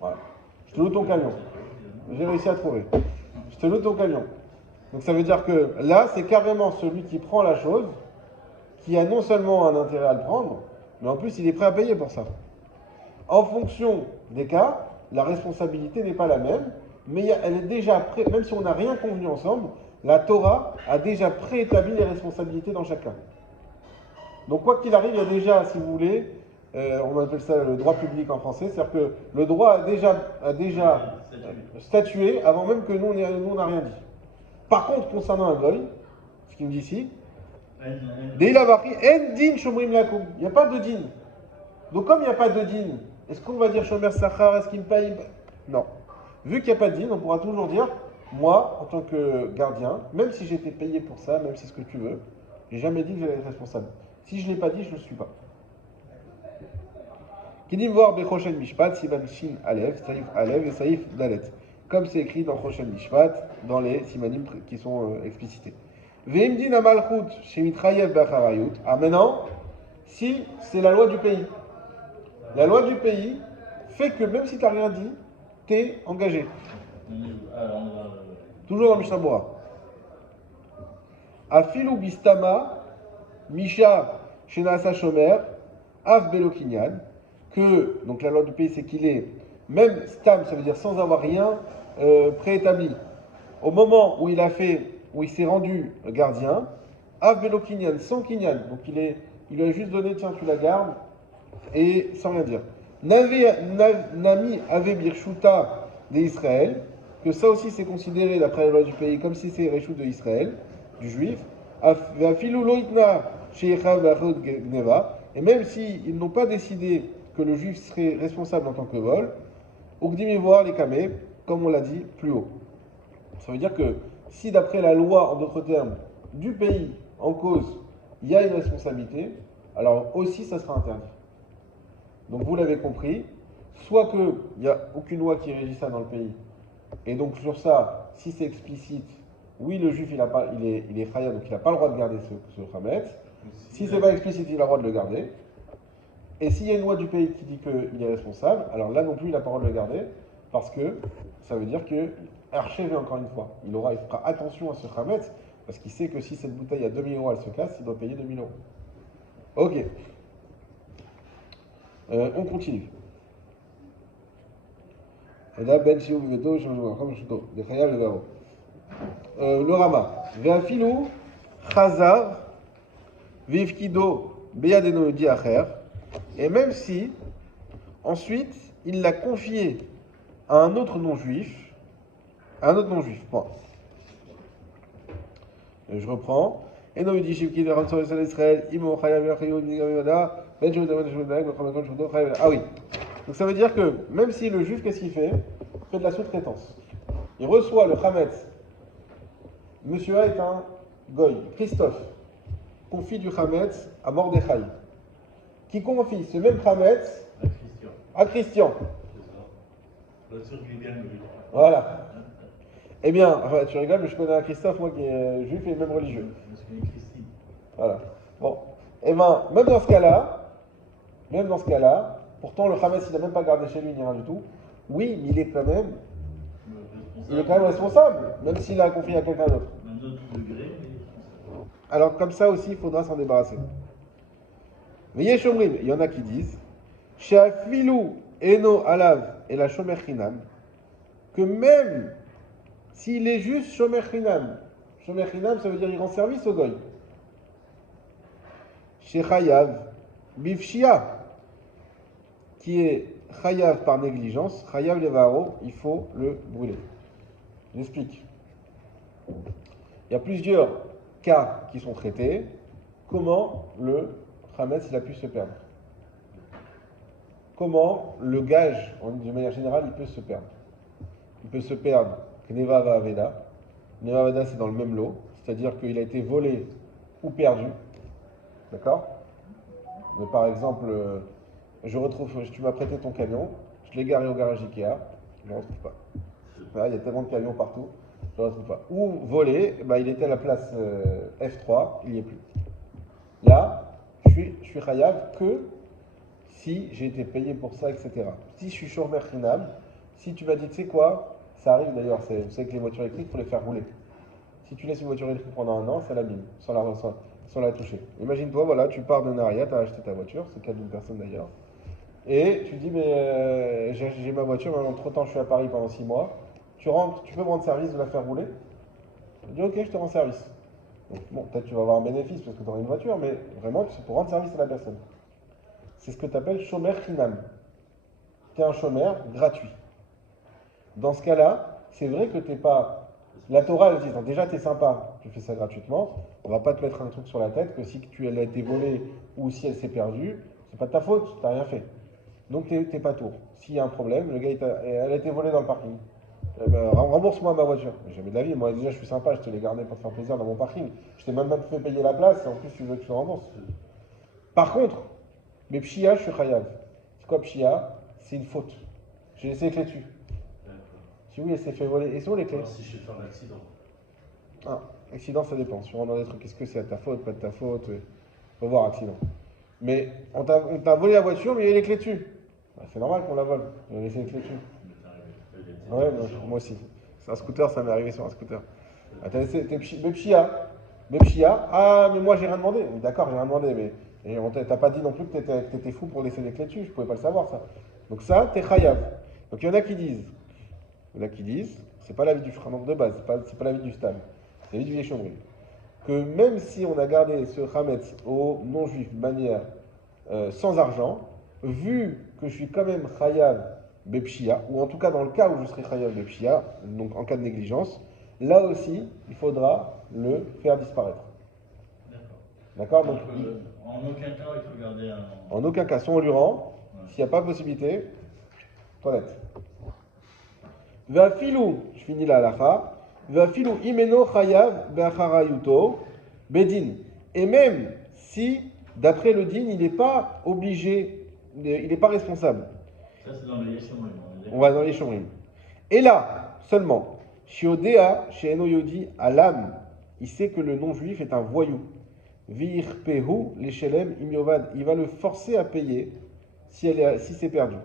Voilà. Je te loue ton camion. J'ai réussi à trouver. Je te loue ton camion. Donc ça veut dire que là, c'est carrément celui qui prend la chose, qui a non seulement un intérêt à le prendre, mais en plus il est prêt à payer pour ça. En fonction des cas, la responsabilité n'est pas la même, mais elle est déjà même si on n'a rien convenu ensemble, la Torah a déjà préétabli les responsabilités dans chacun. Donc quoi qu'il arrive, il y a déjà, si vous voulez, on appelle ça le droit public en français, c'est-à-dire que le droit a déjà statué avant même que nous on n'a rien dit. Par contre, concernant un goy, ce qu'il me dit ici, Deilavari, en din shomrim lakum. Il n'y a pas de din. Donc comme il n'y a pas de din, est-ce qu'on va dire shomer sachar, est-ce qu'il me paye? Non. Vu qu'il n'y a pas de din, on pourra toujours dire, moi, en tant que gardien, même si j'ai été payé pour ça, même si c'est ce que tu veux, j'ai jamais dit que j'allais être responsable. Si je ne l'ai pas dit, je ne le suis pas. Kidim voir Bechoshen Mishpat, Siman Shin Alev, Saïf Alev et Saïf Dalet. Comme c'est écrit dans Choshen Mishpat, dans les simanim qui sont explicités. Veimdin Amalchut, Shemitrayev Bacharayut. Ah maintenant, si c'est la loi du pays. La loi du pays fait que même si tu n'as rien dit, tu es engagé. Toujours dans Mishnah Bora. Afilu Bistama, Misha Shenasa Shomer, Av Belokinyan. Que, donc la loi du pays, c'est qu'il est, même Stam, ça veut dire sans avoir rien préétabli. Au moment où il s'est rendu gardien, Av Belokinyan, sans Kinyan. Donc il lui a juste donné, tiens, tu la gardes, et sans rien dire. Nami Ave Birshuta d'Israël, que ça aussi c'est considéré d'après la loi du pays comme si c'est Réchut de Israël, du juif. Afilu Loitna Sheikha Vachot Gneva, et même s'ils n'ont pas décidé que le juif serait responsable en tant que vol, Ogdim voir les kamé, comme on l'a dit plus haut. Ça veut dire que si d'après la loi, en d'autres termes, du pays en cause, il y a une responsabilité, alors aussi ça sera interdit. Donc vous l'avez compris, soit qu'il n'y a aucune loi qui régit ça dans le pays, Et donc sur ça, si c'est explicite, oui, le juif il est chayav, donc il n'a pas le droit de garder ce chametz. Si c'est pas explicite, il a le droit de le garder. Et s'il y a une loi du pays qui dit qu'il est responsable, alors là non plus il n'a pas le droit de le garder, parce que ça veut dire que archivé encore une fois, il fera attention à ce chametz, parce qu'il sait que si cette bouteille à 2000 euros elle se casse, il doit payer 2000 euros. Ok. On continue. Le Rama. Ve'afilu chazar vivkido beyadeno di acher. Et même si, ensuite, il l'a confié à un autre non-juif, point. Et je reprends. Ah oui. Donc ça veut dire que même si le juif, qu'est-ce qu'il fait? Il fait de la sous-traitance. Il reçoit le chametz. Monsieur A est un goy. Christophe confie du chametz à Mordechai, qui confie ce même chametz à Christian. Voilà. Eh bien, tu rigoles, mais je connais un Christophe, moi, qui est juif et même religieux. Voilà. Bon. Eh bien, même dans ce cas-là, pourtant le chametz, il n'a même pas gardé chez lui, ni rien du tout. Oui, mais il est quand même responsable, même s'il l'a confié à quelqu'un d'autre. Alors, comme ça aussi, il faudra s'en débarrasser. Mais Yeshomrim, il y en a qui disent Sheafilu eno alav et la shomer chinam, que même s'il est juste shomer chinam, ça veut dire il rend service au goy. Chez chayav bifshia, qui est chayav par négligence, chayav levaro, il faut le brûler. J'explique. Il y a plusieurs cas qui sont traités. Comment le chametz il a pu se perdre? Comment le gage, de manière générale, il peut se perdre? Il peut se perdre Kneva Va'aveda. Kneva Va'aveda, c'est dans le même lot, c'est-à-dire qu'il a été volé ou perdu. D'accord? Mais par exemple, tu m'as prêté ton camion, je l'ai garé au garage Ikea, je ne le retrouve pas. Voilà, il y a tellement de camions partout, je ne le retrouve pas. Ou volé, il était à la place F3, il n'y est plus. Là, je suis chayav que si j'ai été payé pour ça, etc. Si je suis shomer chinam, si tu m'as dit, tu sais quoi, ça arrive d'ailleurs, vous savez que les voitures électriques, il faut les faire rouler. Si tu laisses une voiture électrique pendant un an, ça l'abîme, sans la toucher. Imagine-toi, voilà, tu pars de Naria, tu as acheté ta voiture, c'est le cas d'une personne d'ailleurs, et tu dis, mais j'ai ma voiture, mais entre-temps, je suis à Paris pendant 6 mois, tu rentres, tu peux me rendre service de la faire rouler? Je dis, ok, je te rends service. Donc, bon, peut-être tu vas avoir un bénéfice parce que tu auras une voiture, mais vraiment, c'est pour rendre service à la personne. C'est ce que tu appelles shomer chinam. Tu es un shomer gratuit. Dans ce cas-là, c'est vrai que tu n'es pas. La Torah, elle dit, déjà, tu es sympa, tu fais ça gratuitement. On ne va pas te mettre un truc sur la tête que si elle a été volée ou si elle s'est perdue, c'est pas de ta faute, tu n'as rien fait. Donc, tu n'es pas tour. S'il y a un problème, le gars, elle a été volée dans le parking. Rembourse-moi ma voiture. Jamais de la vie. Moi, déjà, je suis sympa, je te l'ai gardé pour te faire plaisir dans mon parking. Je t'ai même fait payer la place, et en plus, tu veux que je te rembourse. Par contre, mais pshia, je suis chayav. C'est quoi pshia? C'est une faute. J'ai laissé les clés dessus. Si oui, elle s'est fait voler. Et sont les clés? Alors, si je fais un accident. Ah, accident, ça dépend. Si on rentre dans des trucs, est-ce que c'est à ta faute, pas de ta faute? Faut voir, accident. Mais on t'a volé la voiture, mais il y a les clés dessus. C'est normal qu'on la vole. On a laissé les clés dessus. Ouais, moi aussi. C'est un scooter, ça m'est arrivé sur un scooter. Ah, t'as laissé Bepshia. Ah, mais moi j'ai rien demandé. D'accord, j'ai rien demandé, mais et t'as pas dit non plus que t'étais fou pour laisser des clés dessus. Je pouvais pas le savoir ça. Donc ça, t'es chayav. Donc il y en a qui disent, c'est pas l'avis du Shulchan de base, c'est pas l'avis du Stam, c'est l'avis du Yeshomrim, que même si on a gardé ce chametz aux non-juifs de manière sans argent, vu que je suis quand même chayav Bepshia, ou en tout cas dans le cas où je serai chayav Bepshia, donc en cas de négligence, là aussi, il faudra le faire disparaître. D'accord. Donc, en aucun cas, il faut garder un. En aucun cas, soit on lui rend, s'il n'y a pas possibilité, toilette. Va'afilu, je finis la halacha, va'afilu imeno chayav be'acharayuto bedin. Et même si, d'après le din, il n'est pas obligé, il n'est pas responsable. Ça, c'est dans les Yeshomrim. On va dans les Yeshomrim. Et là, Seulement, Shiodea, chez Eno Yodi, à l'âme, il sait que le non-juif est un voyou. Vir Pehu, les Shelem, Imyovad, il va le forcer à payer si c'est perdu.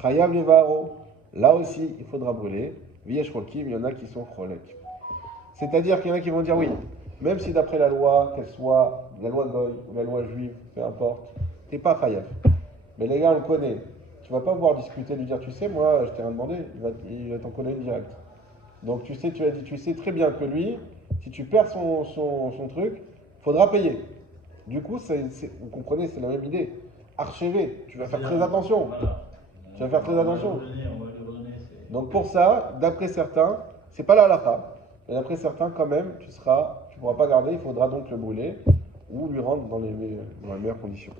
Chayav Levaro, là aussi, il faudra brûler. Viesh Rokim, il y en a qui sont Cholek. C'est-à-dire qu'il y en a qui vont dire oui, même si d'après la loi, qu'elle soit la loi Goy ou la loi juive, peu importe, t'es pas Chayav. Mais les gars, on le connaît. Tu vas pas pouvoir discuter, lui dire, tu sais, moi, je t'ai rien demandé, il va t'en connaître direct. Donc tu sais, tu as dit, tu sais très bien que lui, si tu perds son truc, faudra payer. Du coup, vous comprenez, c'est la même idée. Archivé, tu vas faire très attention. Voilà. Tu vas faire très attention. On va le redonner, Donc pour ça, d'après certains, c'est pas la halakha, mais d'après certains, quand même, tu pourras pas garder, il faudra donc le brûler ou lui rendre dans les meilleures conditions.